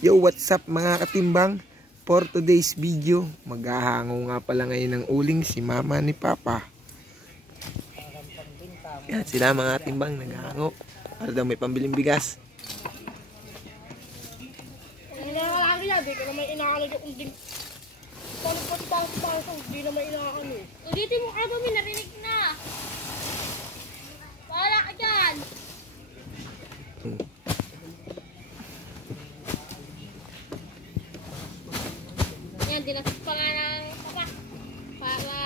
Yo, what's up mga katimbang? For today's video, maghahango nga pala ngayon ng uling si mama ni papa. Yan sila mga katimbang, naghahango para daw may pambiling bigas. Hindi na kalaki yan, di ka naman inaalag yung unding. Palipot-palipot, di naman inaalag. Ulitin mo ka ba, may narinig na. Wala ka dyan. Yan, dinasot pa nga ng papa para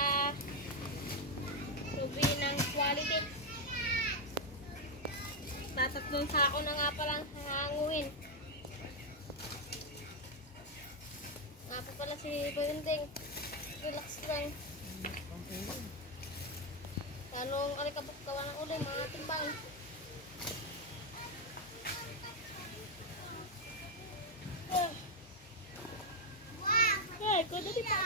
sabihin ng quality. Tatatlong sako na nga palang hanguin. Nga pa pala si Banding. Relax lang. Tanong alikabok gawa ng uling mga timbang. Kuda di pa.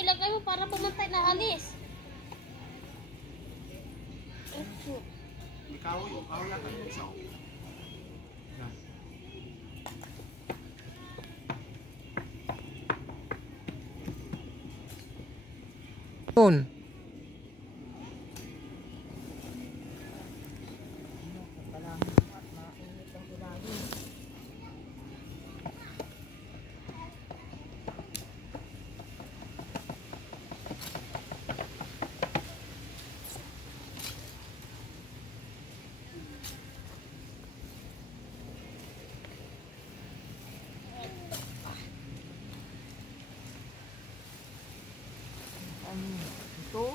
Ilagay mo para pumantay na alis. Ikaw lang ang isa. On. Ito?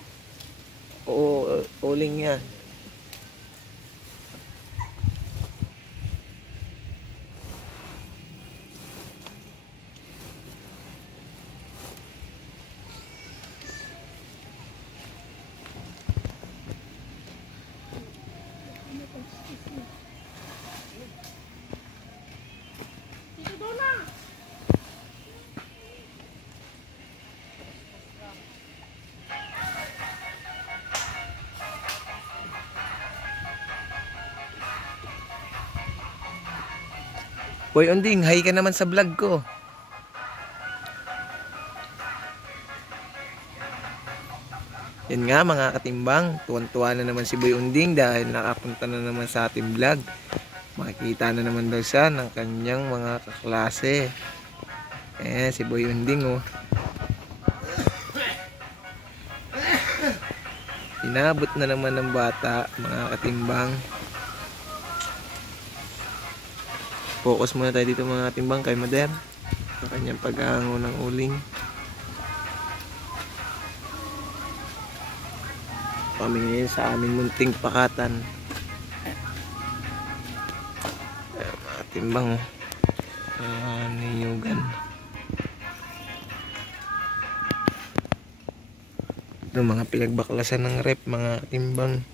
Oo, uling niya. Dito daw na. Boy Unding, hi ka naman sa vlog ko. Yan nga mga katimbang, tuwan-tuwa na naman si Boy Unding dahil nakapunta na naman sa ating vlog. Makikita na naman daw siya ng kanyang mga kaklase. Si Boy Unding oh. Inabot na naman ng bata mga katimbang. Focus muna tayo dito mga katimbang kay Mader sa kanyang paghahango ng uling. Kami ngayon sa aming munting pakatan. Mga katimbang niyugan. Ito mga pinagbaklasan ng rep mga katimbang.